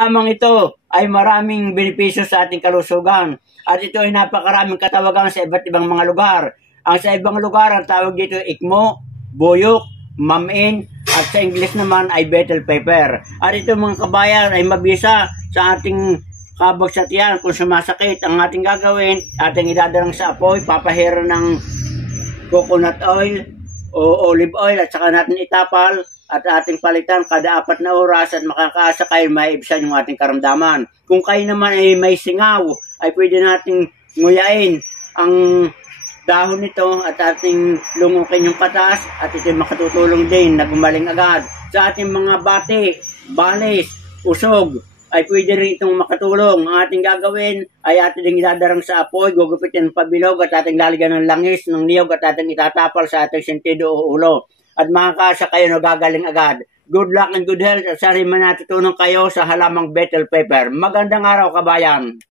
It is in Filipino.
Amang ito ay maraming benepisyo sa ating kalusugan at ito ay napakaraming katawagan sa iba't ibang mga lugar. Ang sa ibang lugar, ang tawag dito ikmo, buyok, mamin, at sa English naman ay bell pepper. At ito mga kabayan ay mabisa sa ating kabagsatian. Kung sumasakit, ang ating gagawin, ating idadarang sa apoy, papahira ng coconut oil o olive oil at saka natin itapal at ating palitan kada 4 na oras at makakaasa kayo maibsan yung ating karamdaman. Kung kayo naman ay may singaw, ay pwede nating nguyain ang dahon nito at ating lungukin yung patas at ito makatutulong din na gumaling agad. Sa ating mga bati, balis, usog, ay pwede rin itong makatulong. Ang ating gagawin ay ating idadarang sa apoy, gugupitin ng pabilog at ating lalagyan ng langis, ng niyog at ating itatapal sa ating sentido o ulo. At makakaasa kayo na gagaling agad. Good luck and good health at sana man natutunan kayo sa halamang bell pepper. Magandang araw kabayan!